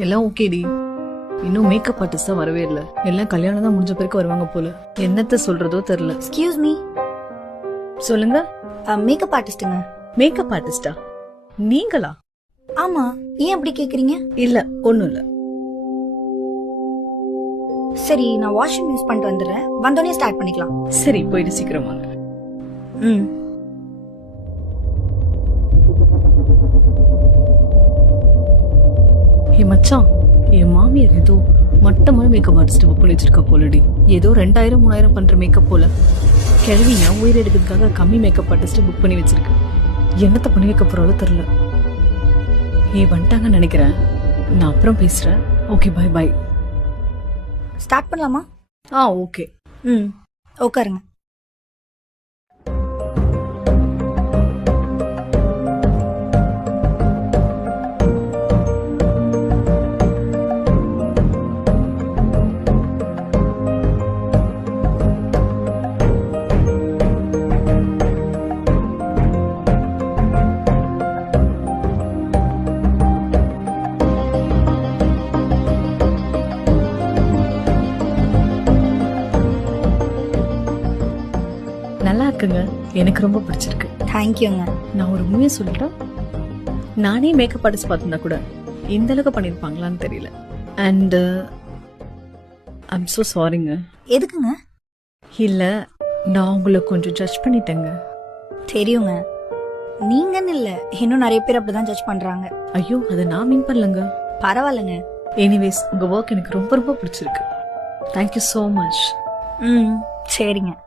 எல்லாம் ஓகேடி. இன்னும் makeup artist தான் வரவே இல்ல. எல்லாம் கல்யாணம் தான் முடிஞ்ச பிறகு வருவாங்க போல. என்னத்த சொல்றதோ தெரியல. Excuse me. சொல்லுங்க. மேக்கப் ஆர்டிஸ்டுங்க. மேக்கப் ஆர்டிஸ்டா? நீங்களா? ஆமா. ஏன் அப்படி கேக்குறீங்க? இல்ல ஒண்ணும் இல்ல. சரி, நான் வாஷ்ரூம் யூஸ் பண்ணிட்டு வந்துடுறேன். வந்தோடனே ஸ்டார்ட் பண்ணிக்கலாம். சரி, போயிட்டு சீக்கிரம் வாங்க. ம். ஏ மச்சான், என் மாமியார் ஏதோ மட்டமான மேக்கப் ஆர்டிஸ்ட் புக் பண்ணி வச்சிருக்கா போலடி. ஏதோ 2000 3000 பண்ற மேக்கப் போல. கிழவிங்க உயிர் எடுக்கிறதுக்காக கம்மி மேக்கப் ஆர்டிஸ்ட் புக் பண்ணி வச்சிருக்கு. என்னத்த பண்ணி வைக்க போறாலும் தெரியல. வந்துட்டாங்கன்னு நினைக்கிறேன். நான் அப்புறம் பேசுறேன். Okay, bye bye. ஸ்டார்ட் பண்ணலாமா? ஓகே. ம், உட்காருங்க. நல்லா இருக்குங்க. எனக்கு ரொம்ப பிடிச்சிருக்கு. தேங்க்யூங்க. நான் ஒரு உண்மையை சொல்லிட்டா, நானே மேக்கப் ஆர்டிஸ்ட் பார்த்திருந்தா கூட இந்த அளவுக்கு பண்ணிருப்பாங்களான்னு தெரியல. அண்ட் ஐம் so சாரிங்க. எதுக்குங்க? இல்ல, நான் உங்களை கொஞ்சம் ஜட்ஜ் பண்ணிட்டேங்க. தெரியுங்க. நீங்கன்னு இல்ல, இன்னும் நிறைய பேர் அப்படிதான் ஜட்ஜ் பண்றாங்க. ஐயோ, அதை நான் மீன் பண்ணலங்க. பரவாயில்லங்க. எனிவேஸ், உங்க ஒர்க் எனக்கு ரொம்ப ரொம்ப பிடிச்சிருக்கு. Thank you so much. ம், சரிங்க.